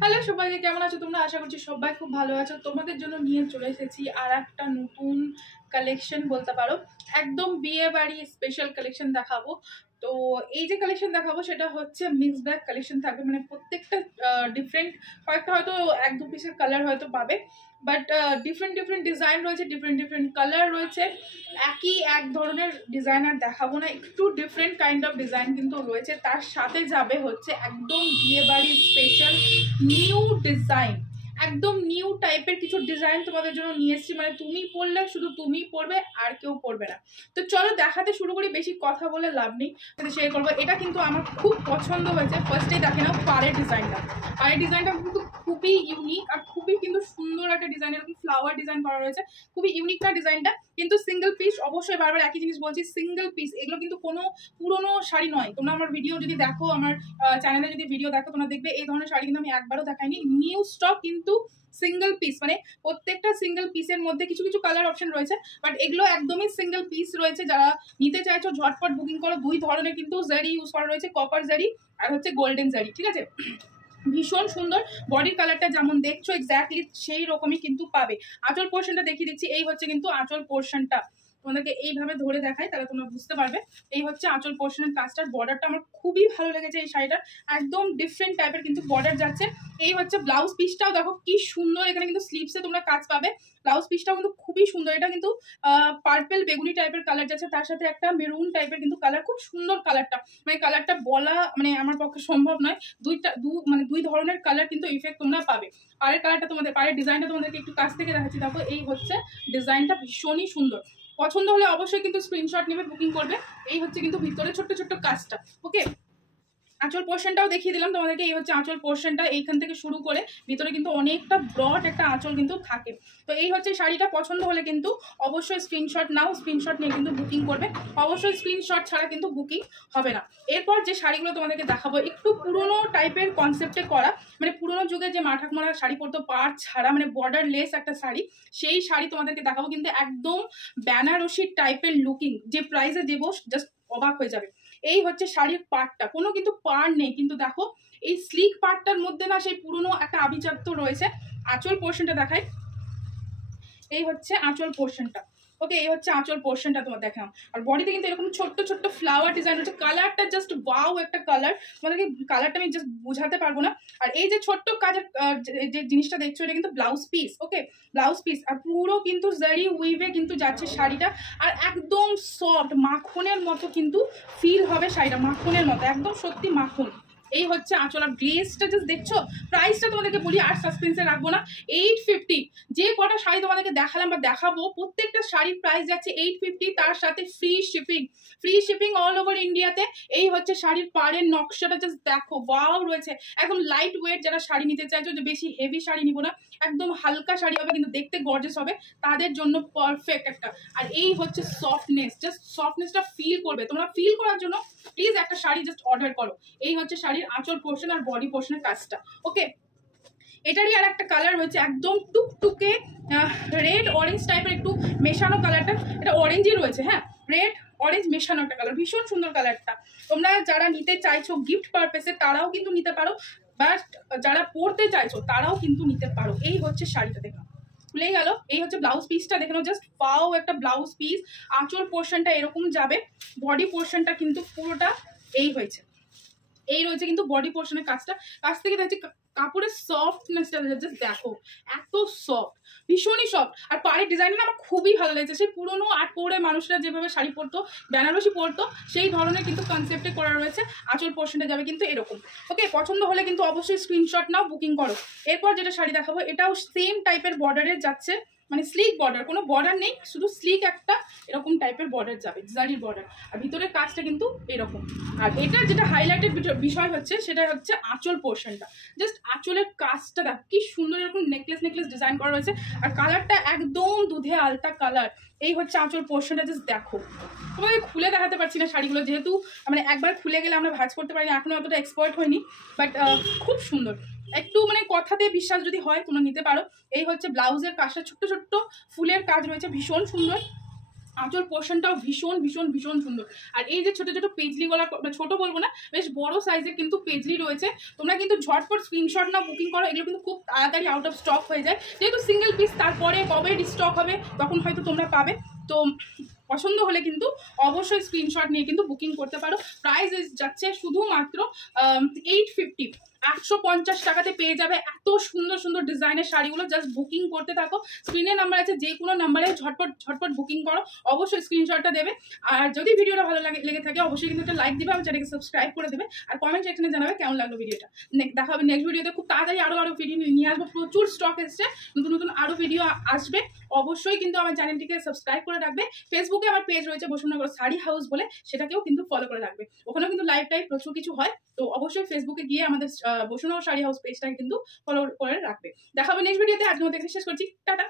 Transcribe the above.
Hello সবাইকে, কেমন আছো তোমরা? আশা করছি সবাই খুব ভালো আছো। তোমাদের জন্য নিয়ে চলে এসেছি আর একটা নতুন কালেকশন বলতে পারো, একদম বিয়ে বাড়ি স্পেশাল কালেকশন দেখাবো। তো এই যে কালেকশন দেখাবো সেটা হচ্ছে মিক্স ব্যাগ কালেকশন থাকবে, মানে প্রত্যেকটা ডিফারেন্ট, কয়েকটা হয়তো এক দু পিসের কালার হয়তো পাবে, বাট ডিফারেন্ট ডিফারেন্ট ডিজাইন রয়েছে, ডিফারেন্ট ডিফারেন্ট কালার রয়েছে। একই এক ধরনের ডিজাইন আর দেখাবো না, একটু ডিফারেন্ট কাইন্ড অফ ডিজাইন কিন্তু রয়েছে। তার সাথে যাবে হচ্ছে একদম বিয়ে বাড়ি স্পেশাল নিউ ডিজাইন, একদম নিউ টাইপের কিছু ডিজাইন তোমাদের জন্য নিয়ে এসেছি। মানে তুমি পরলে শুধু তুমিই পরবে, আর কেউ পরবে না। তো চলো দেখাতে শুরু করি, বেশি কথা বলে লাভ নেই, শেয়ার করবো। এটা কিন্তু আমার খুব পছন্দ হয়েছে। ফার্স্টেই দেখে নাও পাড়ের ডিজাইনটা। পাড়ের ডিজাইনটা কিন্তু খুবই ইউনিক আর খুবই কিন্তু সুন্দর একটা ডিজাইন, এরকম ফ্লাওয়ার ডিজাইন করা রয়েছে, খুবই ইউনিক না ডিজাইনটা। কিন্তু সিঙ্গেল পিস, অবশ্যই বারবার একই জিনিস বলছি, সিঙ্গেল পিস। এগুলো কিন্তু কোনো পুরোনো শাড়ি নয়। তোমরা আমার ভিডিও যদি দেখো, আমার চ্যানেলে যদি ভিডিও দেখো, তোমরা দেখবে এই ধরনের শাড়ি কিন্তু আমি একবারও দেখাইনি। নিউ স্টক, কিন্তু সিঙ্গেল পিস, মানে প্রত্যেকটা সিঙ্গেল পিসের মধ্যে কিছু কিছু কালার অপশন রয়েছে, বাট এগুলো একদমই সিঙ্গেল পিস রয়েছে। যারা নিতে চাইছো ঝটপট বুকিং করো। দুই ধরনের কিন্তু জারি ইউজ করা রয়েছে, কপার জারি আর হচ্ছে গোল্ডেন জারি, ঠিক আছে? ভীষণ সুন্দর। বডির কালারটা যেমন দেখছো এক্স্যাক্টলি সেই রকমই কিন্তু পাবে। আঁচল পোর্শনটা দেখিয়ে দিচ্ছি, এই হচ্ছে কিন্তু আঁচল পোর্শনটা। তোমাদেরকে এইভাবে ধরে দেখাই, তাহলে তোমরা বুঝতে পারবে। এই হচ্ছে আঁচল পোর্শনের কাজটার বর্ডারটা আমার খুবই ভালো লেগেছে। এই শাড়িটার একদম ডিফারেন্ট টাইপের কিন্তু বর্ডার যাচ্ছে। এই হচ্ছে ব্লাউজ পিসটাও দেখো কি সুন্দর, এখানে কিন্তু স্লিভসে তোমরা কাজ পাবে। ব্লাউজ পিসটাও কিন্তু খুবই সুন্দর। এটা কিন্তু পার্পেল বেগুনি টাইপের কালার যাচ্ছে, তার সাথে একটা মেরুন টাইপের কিন্তু কালার, খুব সুন্দর কালারটা। মানে কালারটা বলা মানে আমার পক্ষে সম্ভব নয়। দুই ধরনের কালার কিন্তু ইফেক্ট তোমরা পাবে। পাড়ের কালারটা তোমাদের, পাড়ের ডিজাইনটা তোমাদেরকে একটু কাছ থেকে দেখাচ্ছি। দেখো এই হচ্ছে ডিজাইনটা, ভীষণই সুন্দর। পছন্দ হলে অবশ্যই কিন্তু স্ক্রিনশট নেবে, বুকিং করবে। এই হচ্ছে কিন্তু ভিতরে ছোট্ট ছোট্ট কাজটা। ওকে, আঁচল পোর্শনটাও দেখিয়ে দিলাম তোমাদেরকে। এই হচ্ছে আঁচল পোর্শনটা, এইখান থেকে শুরু করে ভিতরে কিন্তু অনেকটা ব্রড একটা আঁচল কিন্তু থাকে। তো এই হচ্ছে শাড়িটা। পছন্দ হলে কিন্তু অবশ্যই স্ক্রিনশট নাও, স্ক্রিনশট নিয়ে কিন্তু বুকিং করবে। অবশ্যই স্ক্রিনশট ছাড়া কিন্তু বুকিং হবে না। এরপর যে শাড়িগুলো তোমাদেরকে দেখাবো একটু পুরোনো টাইপের কনসেপ্টে করা, মানে পুরোনো যুগে যে মা ঠাকুমারা শাড়ি পরতো পাড় ছাড়া, মানে বর্ডার লেস একটা শাড়ি, সেই শাড়ি তোমাদেরকে দেখাবো। কিন্তু একদম বেনারসি টাইপের লুকিং, যে প্রাইসে দেবো জাস্ট অবাক হয়ে যাবে। এই হচ্ছে শাড়ির পাড়টা, কোনো কিন্তু পাড় নেই, কিন্তু দেখো এই স্লিক পাড়টার মধ্যে না সেই পুরনো একটা আভিজাত্য রয়েছে। আঁচল পোর্শনটা দেখাই, এই হচ্ছে আঁচল পোর্শনটা। ওকে, এই হচ্ছে আঁচল পোর্শনটা, তোমার দেখাম। আর বডিতে কিন্তু এরকম ছোট্ট ছোট্ট ফ্লাওয়ার ডিজাইন হচ্ছে। কালারটা জাস্ট ওয়াও একটা কালার, তোমাদেরকে কালারটা আমি জাস্ট বোঝাতে পারবো না। আর এই যে ছোট্ট কাজের যে জিনিসটা দেখছো, এটা কিন্তু ব্লাউজ পিস। ওকে, ব্লাউজ পিস, আর পুরো কিন্তু জারি উইভে কিন্তু যাচ্ছে শাড়িটা। আর একদম সফট মাখনের মতো কিন্তু ফিল হবে শাড়িটা, মাখনের মতো, একদম সত্যি মাখন। এই হচ্ছে আঁচল। আর গ্লেজটা জাস্ট দেখছো। প্রাইসটা তোমাদেরকে বলি, আর সাসপেন্সে রাখবো না। 850। যে কটা শাড়ি তোমাদেরকে দেখালাম বা দেখাবো, প্রত্যেকটা শাড়ির প্রাইস যাচ্ছে 850, তার সাথে free shipping. Free shipping all over ইন্ডিয়াতে। এই হচ্ছে শাড়ির পাড়ের নকশাটা, জাস্ট দেখো ওয়াও রয়েছে। একদম লাইট ওয়েট যারা শাড়ি নিতে চাইছো, যে বেশি হেভি শাড়ি নিবো না, একদম হালকা শাড়ি হবে কিন্তু দেখতে গর্জিয়াস হবে, তাদের জন্য পারফেক্ট একটা। আর এই হচ্ছে সফটনেস, জাস্ট সফটনেসটা ফিল করবে। তোমরা ফিল করার জন্য প্লিজ একটা শাড়ি জাস্ট অর্ডার করো। এই হচ্ছে শাড়ির আঁচল পোর্শন আর বডি পোর্শনের কাজটা। ওকে, এটারই আর একটা কালার হচ্ছে একদম টুকটুকে রেড অরেঞ্জ টাইপের একটু মেশানো কালারটা। এটা অরেঞ্জই রয়েছে, হ্যাঁ, রেড অরেঞ্জ মেশানো একটা কালার, ভীষণ সুন্দর কালারটা। তোমরা যারা নিতে চাইছো গিফট পারপাসে তারাও কিন্তু নিতে পারো, বাট যারা পরতে চাইছো তারাও কিন্তু নিতে পারো। এই হচ্ছে শাড়িটা, দেখো খুলে গেল। এই হচ্ছে ব্লাউজ পিসটা, দেখে নাও জাস্ট পাও একটা ব্লাউজ পিস। আঁচল পোর্শনটা এরকম যাবে, বডি পোর্শনটা কিন্তু পুরোটা এই হয়েছে, এই রয়েছে কিন্তু বডি পোর্শনের কাজটা। কাছ থেকে দেখছি কাপড়ের সফটনেসটা জাস্ট দেখো, এত সফট, ভীষণই সফট। আর পাড়ের ডিজাইনটা আমার খুবই ভালো লেগেছে। সেই পুরোনো আট পরে মানুষরা যেভাবে শাড়ি পরতো, বেনারসি পরতো, সেই ধরনের কিন্তু কনসেপ্টে করা রয়েছে। আঁচল পোর্শনটা যাবে কিন্তু এরকম। ওকে, পছন্দ হলে কিন্তু অবশ্যই স্ক্রিনশট নাও, বুকিং করো। এরপর যেটা শাড়ি দেখাবো, এটাও সেম টাইপের বর্ডারে যাচ্ছে, মানে স্লিক বর্ডার, কোনো বর্ডার নেই, শুধু স্লিক একটা এরকম টাইপের বর্ডার যাবে, জারির বর্ডার। আর ভিতরের কাজটা কিন্তু এরকম। আর এটার যেটা হাইলাইটেড বিষয় হচ্ছে, সেটা হচ্ছে আঁচল পোর্শনটা। জাস্ট আঁচলের কাজটা দেখ কি সুন্দর, এরকম নেকলেস নেকলেস ডিজাইন করা রয়েছে। আর কালারটা একদম দুধে আলতা কালার। এই হচ্ছে আঁচল পোর্শনটা, জাস্ট দেখো। তোমাকে খুলে দেখাতে পারছি না শাড়িগুলো, যেহেতু মানে একবার খুলে গেলে আমরা ভাঁজ করতে পারি না, এখনো অতটা এক্সপার্ট হয়নি, বাট খুব সুন্দর। একটু মানে কথাতে বিশ্বাস যদি হয় তোমরা নিতে পারো। এই হচ্ছে ব্লাউজের কাজটা, ছোট্ট ছোট্ট ফুলের কাজ রয়েছে, ভীষণ সুন্দর। আঁচল পোর্শনটাও ভীষণ ভীষণ ভীষণ সুন্দর। আর এই যে ছোট ছোট পেজলি গলা, ছোট বলবো না, বেশ বড় সাইজের কিন্তু পেজলি রয়েছে। তোমরা কিন্তু ঝটপট স্ক্রিনশট না বুকিং করো, এগুলো কিন্তু খুব তাড়াতাড়ি আউট অফ স্টক হয়ে যায়, যেহেতু সিঙ্গেল পিস, তারপরে কবে রিস্টক হবে তখন হয়তো তোমরা পাবে। তো পছন্দ হলে কিন্তু অবশ্যই স্ক্রিনশট নিয়ে কিন্তু বুকিং করতে পারো। প্রাইস যাচ্ছে শুধুমাত্র 850, 850 টাকাতে পেয়ে যাবে এত সুন্দর সুন্দর ডিজাইনের শাড়িগুলো। জাস্ট বুকিং করতে থাকো, স্ক্রিনে নাম্বার আছে, যে কোনো নাম্বারে ঝটপট ঝটপট বুকিং করো, অবশ্যই স্ক্রিনশটটা দেবে। আর যদি ভিডিওটা ভালো লেগে থাকে অবশ্যই কিন্তু একটা লাইক দিবে, আমার চ্যানেলকে সাবস্ক্রাইব করে দেবে, আর কমেন্ট সেকশনে জানাবে কেমন লাগলো ভিডিওটা। দেখা হবে নেক্সট ভিডিওতে, খুব তাড়াতাড়ি আরো ভিডিও নিয়ে আসবো, প্রচুর স্টক এসছে, নতুন নতুন আরো ভিডিও আসবে। অবশ্যই কিন্তু আমার চ্যানেলটিকে সাবস্ক্রাইব করে রাখবে। ফেসবুকে আমার পেজ রয়েছে বসুন্ধরা শাড়ি হাউস বলে, সেটাকেও কিন্তু ফলো করে রাখবে, ওখানেও কিন্তু লাইভ টাইভ প্রচুর কিছু হয়। তো অবশ্যই ফেসবুকে গিয়ে আমাদের বসুন্ধরা শাড়ি হাউস পেজটাকে কিন্তু ফলো করে রাখবে। দেখা হবে নেক্সট ভিডিওতে, আজকের মতো এখানে শেষ করছি, টাটা।